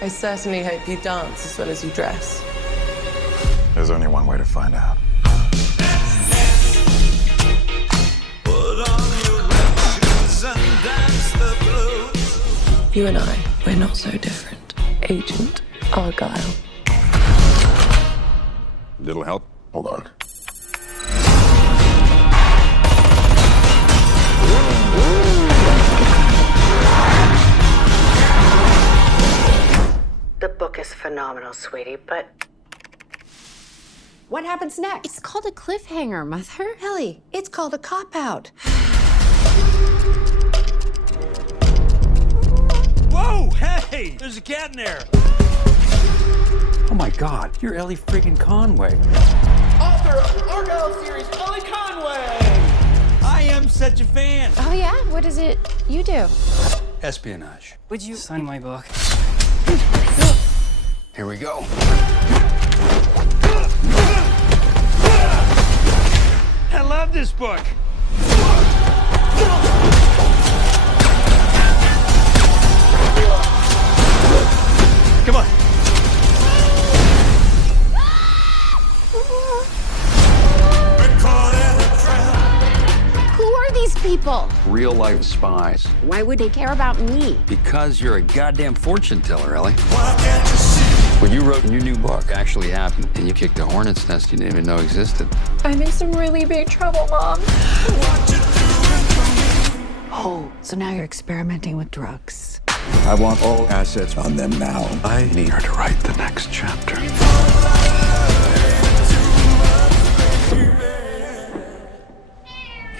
I certainly hope you dance as well as you dress. There's only one way to find out. You and I, we're not so different. Agent Argayle. Little help? Hold on. The book is phenomenal, sweetie, but what happens next? It's called a cliffhanger, Mother. Ellie, it's called a cop-out. Whoa, hey, there's a cat in there. Oh my God, you're Ellie friggin' Conway. Author of the Argayle series, Elli Conway. I am such a fan. Oh yeah? What is it you do? Espionage. Would you Sign my book. Here we go. I love this book. Come on. Who are these people? Real life spies. Why would they care about me? Because you're a goddamn fortune teller, Ellie. What you wrote in your new book actually happened, and you kicked a hornet's nest you didn't even know existed. I'm in some really big trouble, Mom. Oh, so now you're experimenting with drugs. I want all assets on them now. I need her to write the next chapter.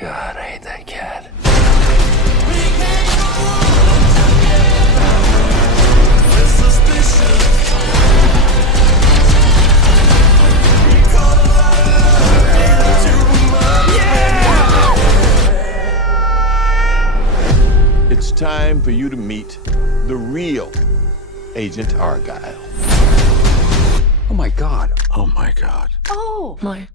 God, I hate that cat. It's time for you to meet the real Agent Argayle. Oh my God. Oh my God. Oh, My